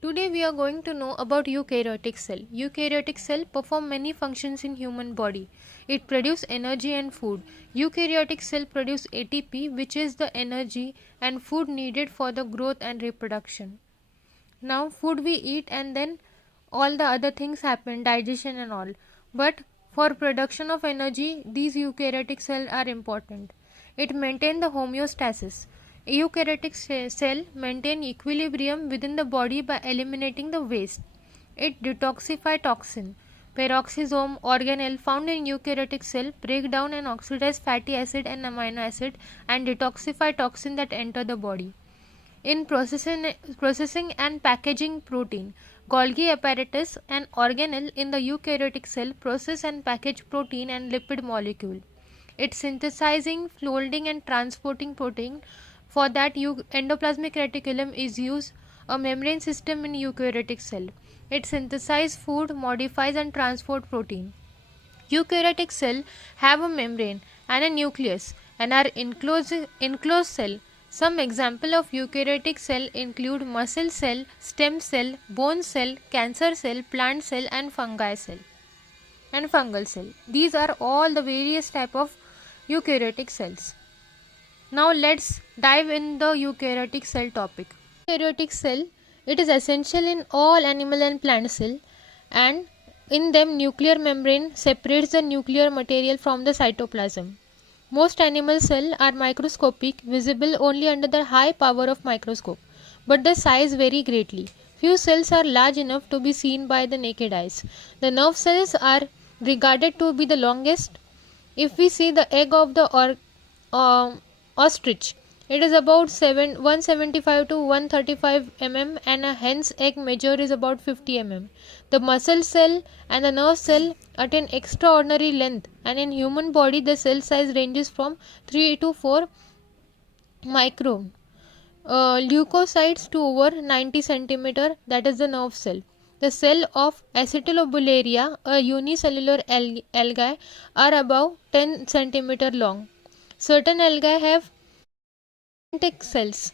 Today we are going to know about eukaryotic cell. Eukaryotic cell perform many functions in human body. It produce energy and food. Eukaryotic cell produce ATP, which is the energy and food needed for the growth and reproduction. Now food we eat and then all the other things happen, digestion and all. But for production of energy, these eukaryotic cells are important. It maintains the homeostasis. Eukaryotic cell maintain equilibrium within the body by eliminating the waste. It detoxify toxin. Peroxisome organelle found in eukaryotic cell break down and oxidize fatty acid and amino acid and detoxify toxin that enter the body. In processing and packaging protein, Golgi apparatus and organelle in the eukaryotic cell process and package protein and lipid molecule. It synthesizing, folding and transporting protein. For that, endoplasmic reticulum is used, a membrane system in eukaryotic cell. It synthesizes food, modifies and transport protein. Eukaryotic cell have a membrane and a nucleus and are enclosed cell. Some example of eukaryotic cell include muscle cell, stem cell, bone cell, cancer cell, plant cell and fungi cell and fungal cell. These are all the various type of eukaryotic cells. Now let's dive in the eukaryotic cell topic. Eukaryotic cell, it is essential in all animal and plant cell, and in them nuclear membrane separates the nuclear material from the cytoplasm. Most animal cells are microscopic, visible only under the high power of microscope, but the size vary greatly. Few cells are large enough to be seen by the naked eyes. The nerve cells are regarded to be the longest. If we see the egg of the ostrich, it is about 175 to 135 mm and a hen's egg measure is about 50 mm. The muscle cell and the nerve cell attain extraordinary length, and in human body the cell size ranges from 3 to 4 micron. Leukocytes to over 90 cm, that is the nerve cell. The cell of Acetylobularia, a unicellular algae, are about 10 cm long. Certain algae have cells.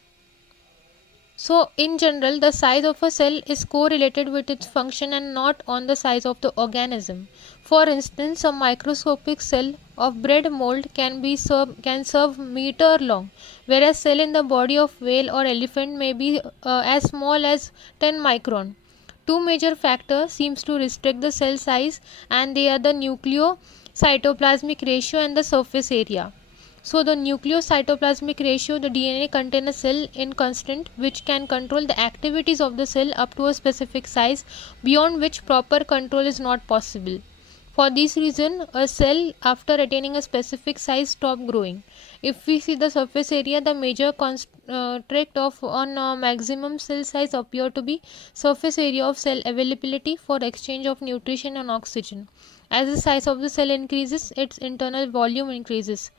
So, in general, the size of a cell is correlated with its function and not on the size of the organism. For instance, a microscopic cell of bread mold can serve meter long, whereas cell in the body of whale or elephant may be as small as 10 micron. Two major factors seems to restrict the cell size, and they are the nucleocytoplasmic ratio and the surface area. So the nucleocytoplasmic ratio, the DNA contains a cell in constant which can control the activities of the cell up to a specific size, beyond which proper control is not possible. For this reason, a cell after attaining a specific size stop growing. If we see the surface area, the major constraint on maximum cell size appear to be surface area of cell availability for exchange of nutrition and oxygen. As the size of the cell increases, its internal volume increases,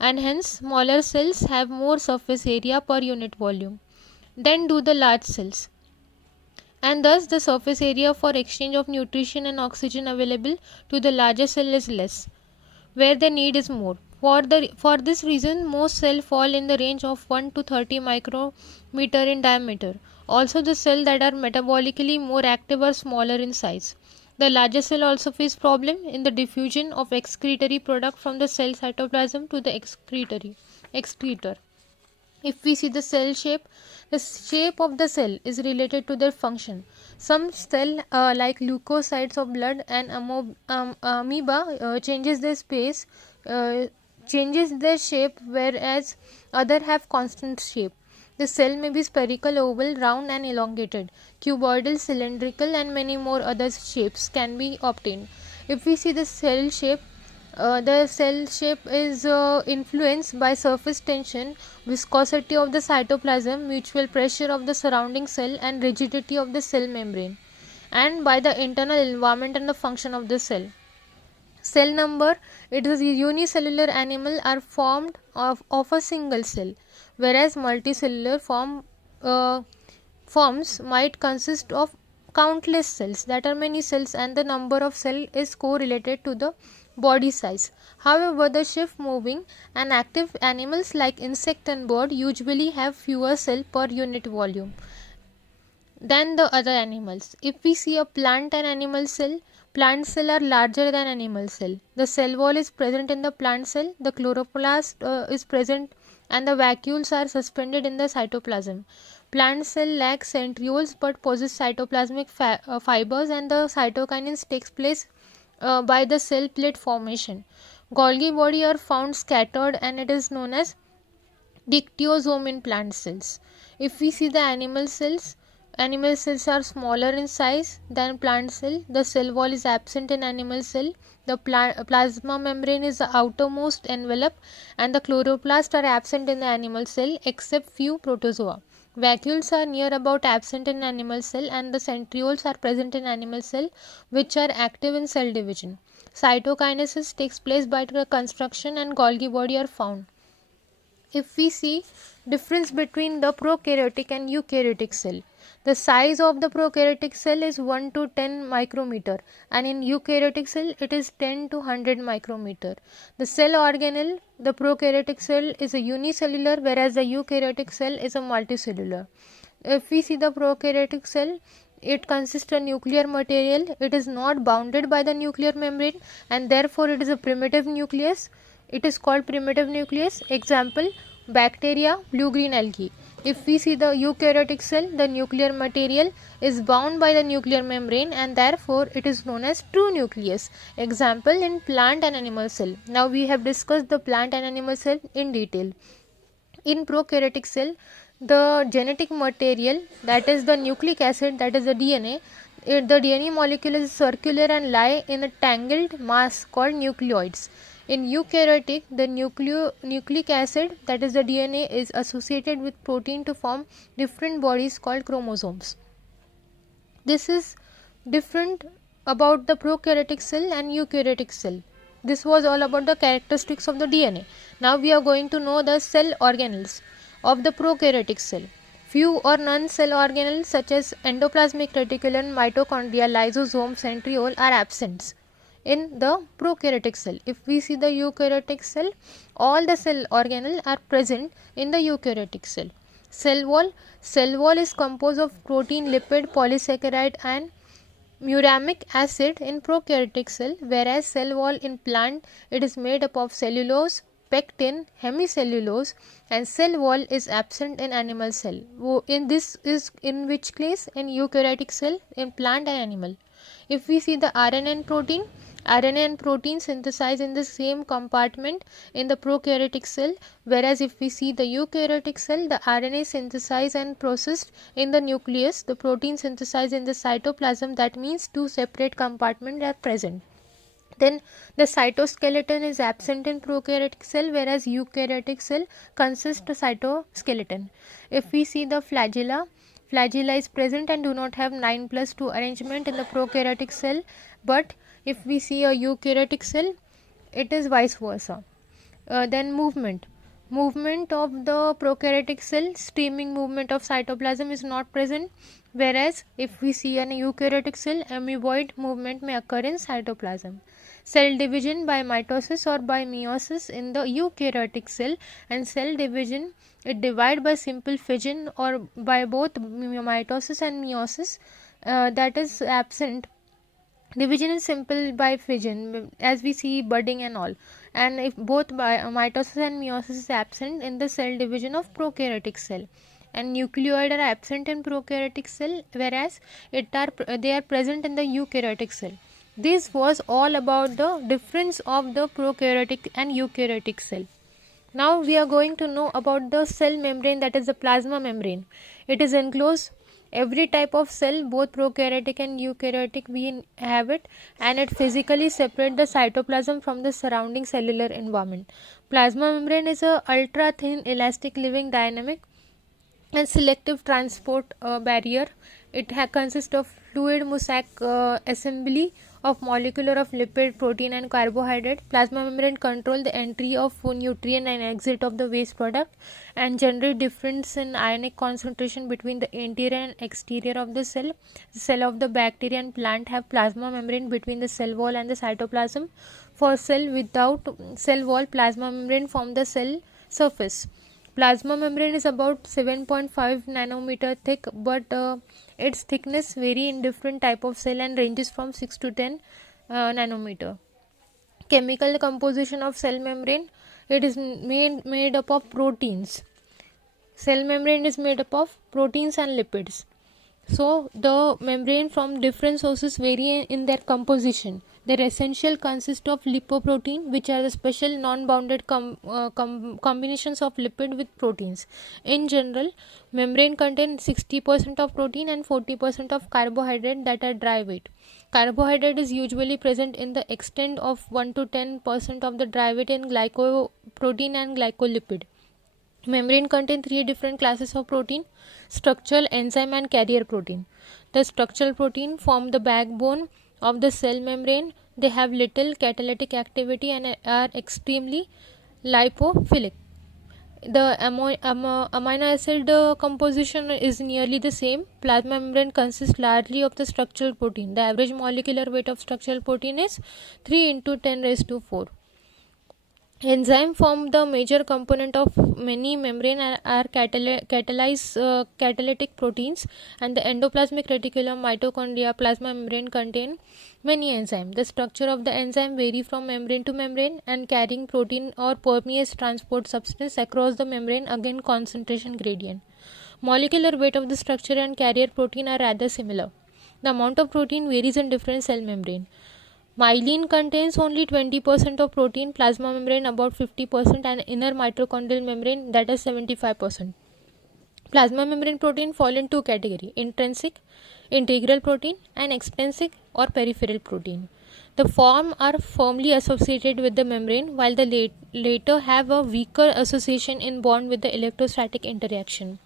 and hence smaller cells have more surface area per unit volume than do the large cells, and thus the surface area for exchange of nutrition and oxygen available to the larger cell is less, where the need is more. For this reason, most cells fall in the range of 1 to 30 micrometer in diameter. Also, the cells that are metabolically more active are smaller in size. The larger cell also face problem in the diffusion of excretory product from the cell cytoplasm to the excretor. If we see the shape of the cell is related to their function. Some cell like leukocytes of blood and amoeba changes their shape, whereas other have constant shape. The cell may be spherical, oval, round and elongated, cuboidal, cylindrical and many more other shapes can be obtained. If we see the cell shape is influenced by surface tension, viscosity of the cytoplasm, mutual pressure of the surrounding cell and rigidity of the cell membrane, and by the internal environment and the function of the cell. Cell number, it is unicellular animal are formed of a single cell, whereas multicellular forms might consist of countless cells, that are many cells, and the number of cell is correlated to the body size. However, the shift moving and active animals like insect and bird usually have fewer cells per unit volume. than the other animals. If we see a plant and animal cell, plant cell are larger than animal cell. The cell wall is present in the plant cell, the chloroplast is present, and the vacuoles are suspended in the cytoplasm. Plant cell lacks centrioles but possess cytoplasmic fibers, and the cytokinins takes place by the cell plate formation. Golgi body are found scattered, and it is known as dictyosome in plant cells. If we see the animal cells are smaller in size than plant cell. The cell wall is absent in animal cell. The plasma membrane is the outermost envelope, and the chloroplasts are absent in the animal cell except few protozoa. Vacuoles are near about absent in animal cell, and the centrioles are present in animal cell, which are active in cell division. Cytokinesis takes place by the construction, and Golgi body are found. If we see difference between the prokaryotic and eukaryotic cell, the size of the prokaryotic cell is 1 to 10 micrometer, and in eukaryotic cell it is 10 to 100 micrometer. The cell organelle, the prokaryotic cell is a unicellular, whereas the eukaryotic cell is a multicellular. If we see the prokaryotic cell, it consists of nuclear material. It is not bounded by the nuclear membrane, and therefore it is a primitive nucleus. It is called primitive nucleus. Example, bacteria, blue-green algae. If we see the eukaryotic cell, the nuclear material is bound by the nuclear membrane, and therefore it is known as true nucleus. Example, in plant and animal cell. Now we have discussed the plant and animal cell in detail. In prokaryotic cell, the genetic material, that is the nucleic acid, that is the DNA, the DNA molecule is circular and lie in a tangled mass called nucleoids. In eukaryotic, the nucleic acid, that is the DNA, is associated with protein to form different bodies called chromosomes. This is different about the prokaryotic cell and eukaryotic cell. This was all about the characteristics of the DNA. Now we are going to know the cell organelles of the prokaryotic cell. Few or none cell organelles such as endoplasmic reticulum, mitochondria, lysosome, centriole are absent in the prokaryotic cell. If we see the eukaryotic cell, all the cell organelles are present in the eukaryotic cell. Cell wall is composed of protein, lipid, polysaccharide and muramic acid in prokaryotic cell, whereas cell wall in plant, it is made up of cellulose, pectin, hemicellulose, and cell wall is absent in animal cell. In this is in which case? In eukaryotic cell, in plant and animal. If we see the RNA and protein synthesized in the same compartment in the prokaryotic cell, whereas if we see the eukaryotic cell, the RNA is synthesized and processed in the nucleus, the protein synthesized in the cytoplasm. That means two separate compartments are present. Then the cytoskeleton is absent in prokaryotic cell, whereas eukaryotic cell consists of cytoskeleton. If we see the flagella is present and do not have 9+2 arrangement in the prokaryotic cell, but if we see a eukaryotic cell, it is vice versa. Then movement of the prokaryotic cell, streaming movement of cytoplasm is not present, whereas if we see an eukaryotic cell, amoeboid movement may occur in cytoplasm. Cell division by mitosis or by meiosis in the eukaryotic cell, and cell division, it divide by simple fission or by both mitosis and meiosis, that is absent. Division is simple by fission, as we see budding and all, and if both mitosis and meiosis is absent in the cell division of prokaryotic cell, and nucleoid are absent in prokaryotic cell, whereas they are present in the eukaryotic cell. This was all about the difference of the prokaryotic and eukaryotic cell. Now we are going to know about the cell membrane, that is the plasma membrane. It is enclosed. Every type of cell, both prokaryotic and eukaryotic, we have it, and it physically separates the cytoplasm from the surrounding cellular environment. Plasma membrane is a ultra thin, elastic, living, dynamic and selective transport barrier. It consists of fluid mosaic assembly of molecular of lipid, protein and carbohydrate. Plasma membrane control the entry of nutrient and exit of the waste product, and generate difference in ionic concentration between the interior and exterior of the cell. The cell of the bacteria and plant have plasma membrane between the cell wall and the cytoplasm. For cell without cell wall, plasma membrane form the cell surface. Plasma membrane is about 7.5 nanometer thick, but its thickness vary in different type of cell and ranges from 6 to 10 nanometer. Chemical composition of cell membrane, it is made up of proteins. Cell membrane is made up of proteins and lipids. So the membrane from different sources vary in their composition. Their essential consist of lipoprotein, which are the special non-bounded combinations of lipid with proteins. In general, membrane contains 60% of protein and 40% of carbohydrate that are dry weight. Carbohydrate is usually present in the extent of 1 to 10% of the dry weight in glycoprotein and glycolipid. Membrane contains three different classes of protein: structural, enzyme and carrier protein. The structural protein form the backbone of the cell membrane. They have little catalytic activity and are extremely lipophilic. The amino acid composition is nearly the same. Plasma membrane consists largely of the structural protein. The average molecular weight of structural protein is 3 into 10 raised to 4. Enzyme form the major component of many membrane and are catalytic proteins, and the endoplasmic reticulum, mitochondria, plasma membrane contain many enzymes. The structure of the enzyme vary from membrane to membrane and carrying protein or permease transport substance across the membrane, again concentration gradient. Molecular weight of the structure and carrier protein are rather similar. The amount of protein varies in different cell membrane. Myelin contains only 20% of protein, plasma membrane about 50%, and inner mitochondrial membrane, that is 75%. Plasma membrane protein fall in two categories: intrinsic, integral protein, and extrinsic or peripheral protein. The former are firmly associated with the membrane, while the latter have a weaker association in bond with the electrostatic interaction.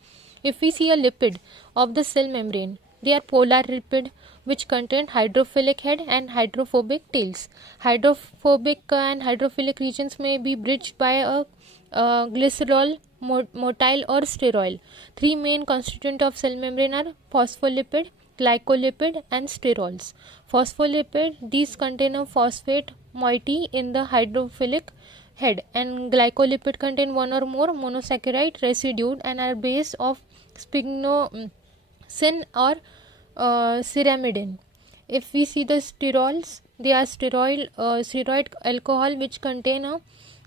If we see a lipid of the cell membrane, they are polar lipid which contain hydrophilic head and hydrophobic tails. Hydrophobic and hydrophilic regions may be bridged by a glycerol, motile or sterol. Three main constituents of cell membrane are phospholipid, glycolipid and sterols. Phospholipid, these contain a phosphate moiety in the hydrophilic head, and glycolipid contain one or more monosaccharide residue and are base of sphingosine or pyrimidine. If we see the sterols, they are steroid alcohol which contain a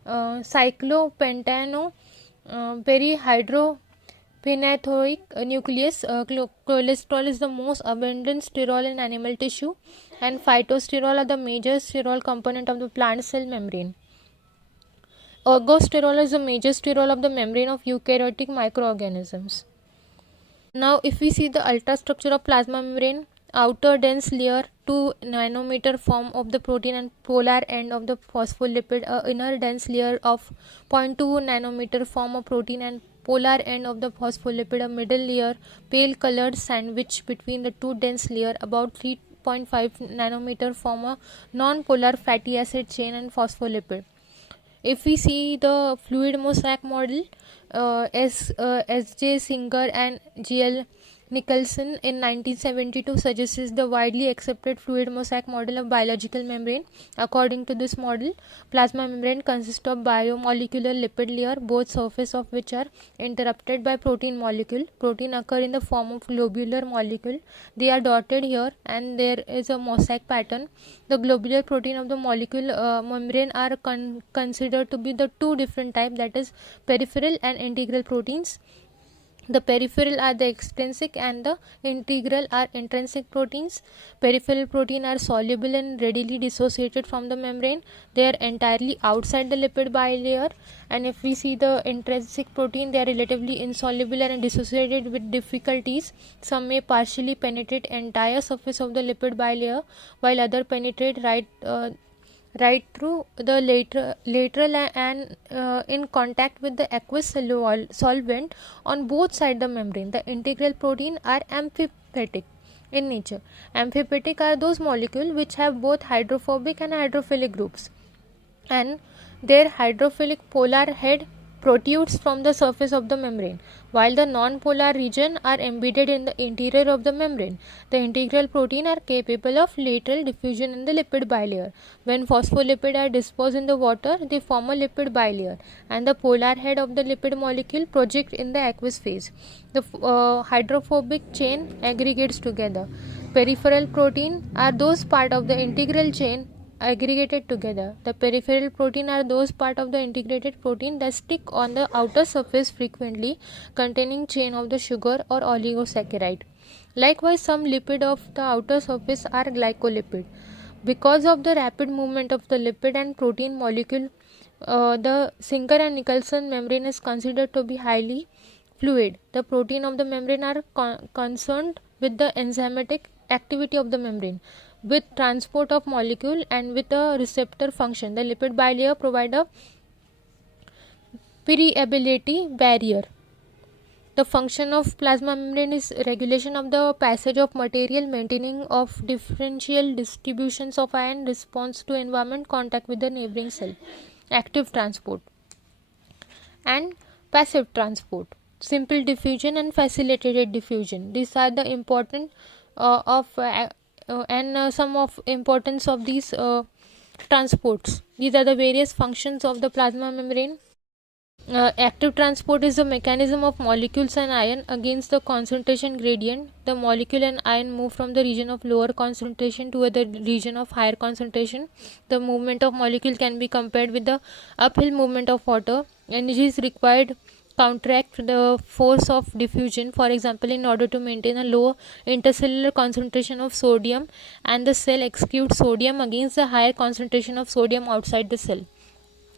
cyclopentano perihydrophenathoic nucleus. Cholesterol is the most abundant sterol in animal tissue, and phytosterol are the major sterol component of the plant cell membrane. Ergosterol is the major sterol of the membrane of eukaryotic microorganisms. Now, if we see the ultrastructure of plasma membrane, outer dense layer 2 nanometer form of the protein and polar end of the phospholipid, inner dense layer of 0.2 nanometer form of protein and polar end of the phospholipid, a middle layer pale colored sandwich between the two dense layer about 3.5 nanometer form a non-polar fatty acid chain and phospholipid. If we see the fluid mosaic model, S.J. Singer and G.L. Nicholson in 1972 suggests the widely accepted fluid mosaic model of biological membrane. According to this model, plasma membrane consists of biomolecular lipid layer, both surface of which are interrupted by protein molecule. Protein occur in the form of globular molecule. They are dotted here and there is a mosaic pattern. The globular protein of the molecule membrane are considered to be the two different types, that is peripheral and integral proteins. The peripheral are the extrinsic and the integral are intrinsic proteins. Peripheral protein are soluble and readily dissociated from the membrane. They are entirely outside the lipid bilayer. And if we see the intrinsic protein, they are relatively insoluble and dissociated with difficulties. Some may partially penetrate entire surface of the lipid bilayer, while other penetrate right through the lateral and in contact with the aqueous solvent on both sides the membrane. The integral protein are amphipathic in nature. Amphipathic are those molecules which have both hydrophobic and hydrophilic groups, and their hydrophilic polar head protrudes from the surface of the membrane, while the non-polar region are embedded in the interior of the membrane. The integral protein are capable of lateral diffusion in the lipid bilayer. When phospholipid are disposed in the water, they form a lipid bilayer, and the polar head of the lipid molecule project in the aqueous phase. The hydrophobic chain aggregates together. Peripheral protein are those part of the integral chain aggregated together. The peripheral protein are those part of the integrated protein that stick on the outer surface frequently containing chain of the sugar or oligosaccharide. Likewise, some lipid of the outer surface are glycolipid. Because of the rapid movement of the lipid and protein molecule, the Singer and Nicholson membrane is considered to be highly fluid. The protein of the membrane are concerned with the enzymatic activity of the membrane, with transport of molecule, and with a receptor function. The lipid bilayer provide a permeability barrier. The function of plasma membrane is regulation of the passage of material, maintaining of differential distributions of ion, response to environment, contact with the neighboring cell. Active transport and passive transport, simple diffusion and facilitated diffusion. These are the important some of importance of these transports. These are the various functions of the plasma membrane. Active transport is a mechanism of molecules and ion against the concentration gradient. The molecule and ion move from the region of lower concentration to the region of higher concentration. The movement of molecule can be compared with the uphill movement of water. Energy is required counteract the force of diffusion. For example, in order to maintain a low intercellular concentration of sodium, and the cell excludes sodium against the higher concentration of sodium outside the cell.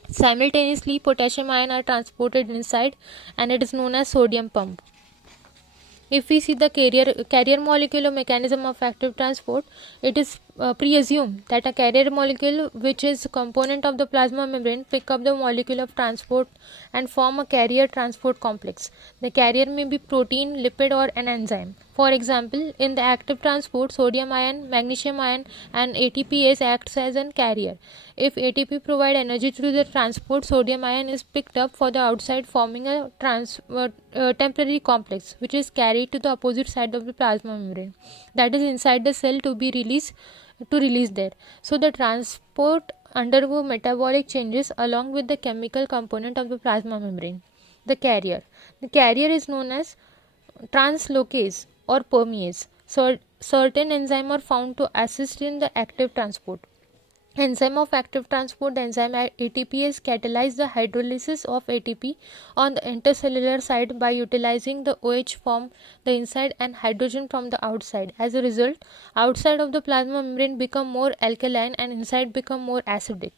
Simultaneously, potassium ion are transported inside, and it is known as sodium pump. If we see the carrier molecular mechanism of active transport, it is presumed that a carrier molecule, which is a component of the plasma membrane, pick up the molecule of transport and form a carrier transport complex. The carrier may be protein, lipid, or an enzyme. For example, in the active transport, sodium ion, magnesium ion, and ATPase acts as a carrier. If ATP provide energy through the transport, sodium ion is picked up for the outside, forming a temporary complex, which is carried to the opposite side of the plasma membrane, that is inside the cell, to release there. So the transport undergo metabolic changes along with the chemical component of the plasma membrane. The carrier is known as translocase or permease. So certain enzymes are found to assist in the active transport. Enzyme of active transport, the enzyme ATPase catalyze the hydrolysis of ATP on the intercellular side by utilizing the OH from the inside and hydrogen from the outside. As a result, outside of the plasma membrane become more alkaline and inside become more acidic.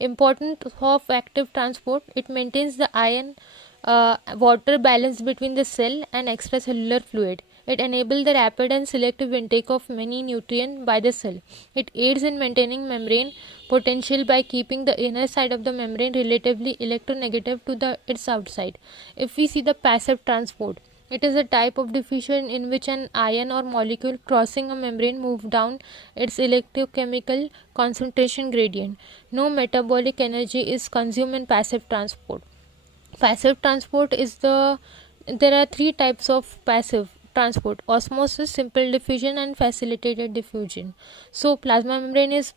Importance of active transport: it maintains the ion water balance between the cell and extracellular fluid. It enables the rapid and selective intake of many nutrients by the cell. It aids in maintaining membrane potential by keeping the inner side of the membrane relatively electronegative to its outside. If we see the passive transport, it is a type of diffusion in which an ion or molecule crossing a membrane moves down its electrochemical concentration gradient. No metabolic energy is consumed in passive transport. Passive transport there are three types of passive transport: osmosis, simple diffusion, and facilitated diffusion. So plasma membrane is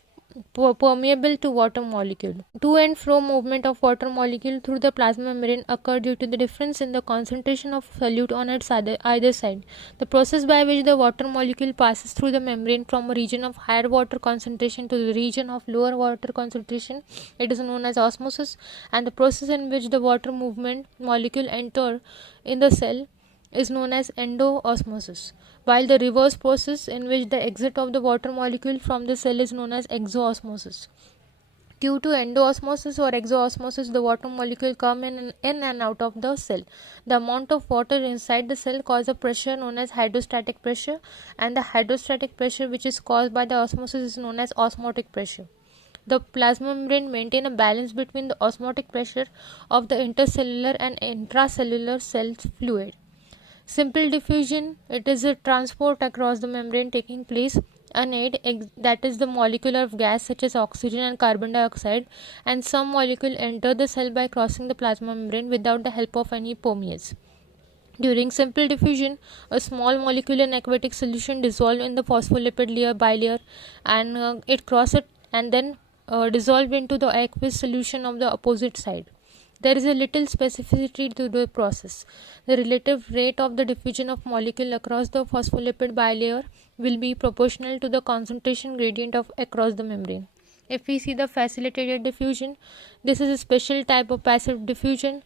permeable to water molecule. To and fro movement of water molecule through the plasma membrane occur due to the difference in the concentration of solute on its either side. The process by which the water molecule passes through the membrane from a region of higher water concentration to the region of lower water concentration, it is known as osmosis, and the process in which the water movement molecule enter in the cell is known as endoosmosis, while the reverse process in which the exit of the water molecule from the cell is known as exoosmosis. Due to endoosmosis or exoosmosis, the water molecule come in and out of the cell. The amount of water inside the cell causes a pressure known as hydrostatic pressure, and the hydrostatic pressure which is caused by the osmosis is known as osmotic pressure. The plasma membrane maintain a balance between the osmotic pressure of the intercellular and intracellular cell fluid. Simple diffusion, it is a transport across the membrane taking place unaided, that is the molecule of gas such as oxygen and carbon dioxide, and some molecule enter the cell by crossing the plasma membrane without the help of any permease. During simple diffusion, a small molecule in aquatic solution dissolve in the phospholipid layer bilayer, and it cross it and then dissolve into the aqueous solution of the opposite side. There is a little specificity to the process. The relative rate of the diffusion of molecule across the phospholipid bilayer will be proportional to the concentration gradient of across the membrane. If we see the facilitated diffusion, this is a special type of passive diffusion,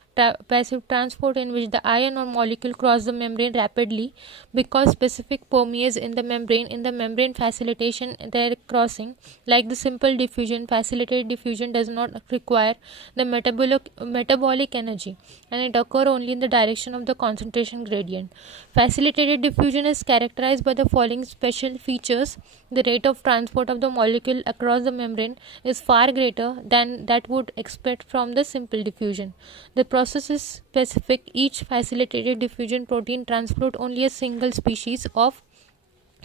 passive transport in which the ion or molecule cross the membrane rapidly because specific permease in the membrane facilitation their crossing. Like the simple diffusion, facilitated diffusion does not require the metabolic energy, and it occurs only in the direction of the concentration gradient. Facilitated diffusion is characterized by the following special features. The rate of transport of the molecule across the membrane is far greater than that would expect from the simple diffusion. The process is specific. Each facilitated diffusion protein transport only a single species of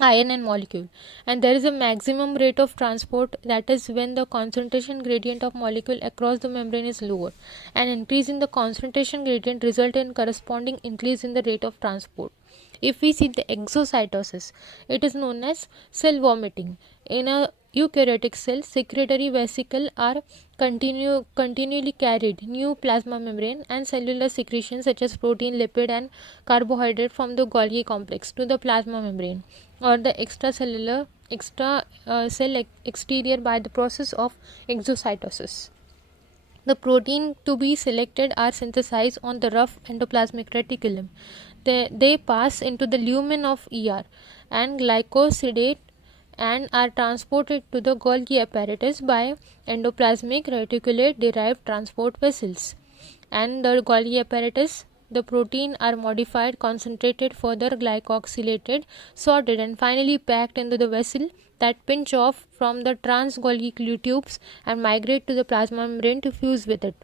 ion and molecule, and there is a maximum rate of transport, that is when the concentration gradient of molecule across the membrane is lower. An increase in the concentration gradient result in corresponding increase in the rate of transport. If we see the exocytosis, it is known as cell vomiting. In a eukaryotic cell, secretory vesicle are continually carried new plasma membrane and cellular secretions such as protein, lipid and carbohydrate from the Golgi complex to the plasma membrane or the extracellular cell exterior by the process of exocytosis. The protein to be selected are synthesized on the rough endoplasmic reticulum. They pass into the lumen of ER and glycosidate and are transported to the Golgi apparatus by endoplasmic reticulate derived transport vessels. And the Golgi apparatus, the protein are modified, concentrated, further glycosylated, sorted and finally packed into the vessel that pinch off from the trans-Golgi tubes and migrate to the plasma membrane to fuse with it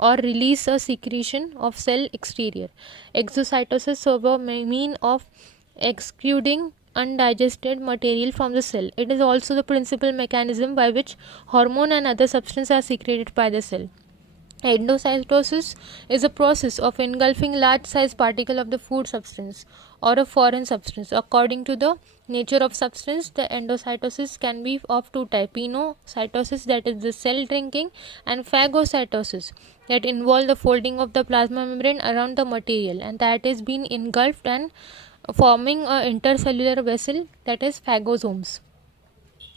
or release a secretion of cell exterior. Exocytosis serves a mean of excluding undigested material from the cell. It is also the principal mechanism by which hormone and other substances are secreted by the cell. Endocytosis is a process of engulfing large size particle of the food substance or a foreign substance. According to the nature of substance, the endocytosis can be of two types: pinocytosis, that is the cell drinking, and phagocytosis, that involve the folding of the plasma membrane around the material and that is being engulfed and forming a intercellular vessel, that is phagosomes.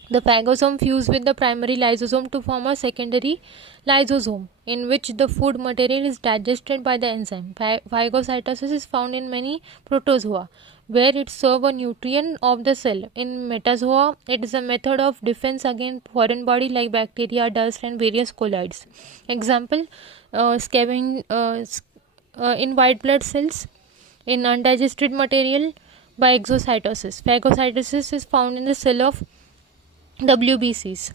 The phagosome fuse with the primary lysosome to form a secondary lysosome in which the food material is digested by the enzyme. Phagocytosis is found in many protozoa where it serves a nutrient of the cell. In metazoa, it is a method of defense against foreign body like bacteria, dust and various colloids. Example, in white blood cells, in undigested material by exocytosis. Phagocytosis is found in the cell of WBCs,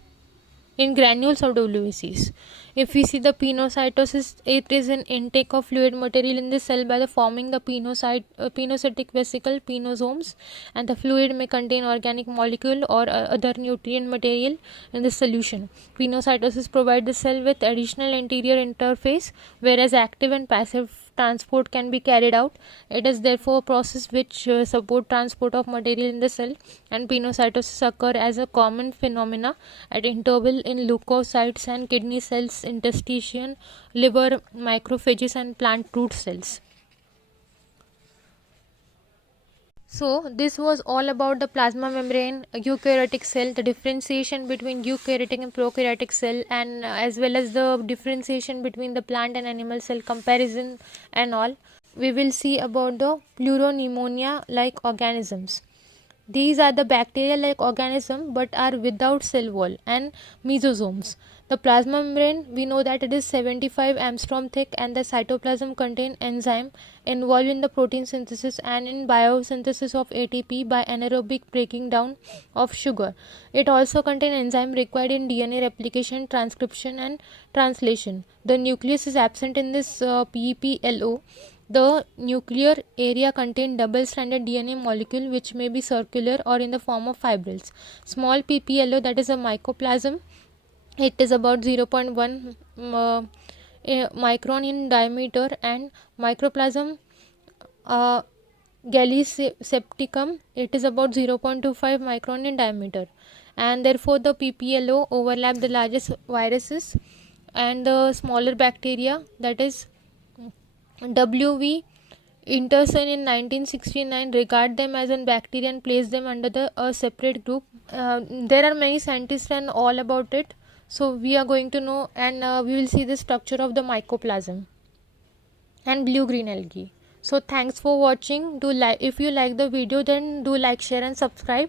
in granules of WBCs. If we see the pinocytosis, it is an intake of fluid material in the cell by the forming the pinocytic vesicle, pinosomes, and the fluid may contain organic molecule or other nutrient material in the solution. Pinocytosis provides the cell with additional interior interface, whereas active and passive transport can be carried out. It is therefore a process which support transport of material in the cell, and pinocytosis occur as a common phenomena at interval in leukocytes and kidney cells, intestine, liver, macrophages and plant root cells. So this was all about the plasma membrane, eukaryotic cell, the differentiation between eukaryotic and prokaryotic cell, and as well as the differentiation between the plant and animal cell comparison and all. We will see about the pleuropneumonia like organisms. These are the bacteria like organisms but are without cell wall and mesosomes. The plasma membrane, we know that it is 75 angstrom thick, and the cytoplasm contain enzyme involved in the protein synthesis and in biosynthesis of ATP by anaerobic breaking down of sugar. It also contains enzyme required in DNA replication, transcription and translation. The nucleus is absent in this PPLO. The nuclear area contains double-stranded DNA molecule which may be circular or in the form of fibrils. Small PPLO, that is a mycoplasm, it is about 0.1 micron in diameter, and microplasm gallisepticum, it is about 0.25 micron in diameter, and therefore the PPLO overlap the largest viruses and the smaller bacteria, that is W.V. Interson in 1969 regard them as a bacteria and place them under a separate group. There are many scientists and all about it, so we are going to know, and we will see the structure of the mycoplasm and blue-green algae. So thanks for watching. Do like, if you like the video, then do like, share and subscribe.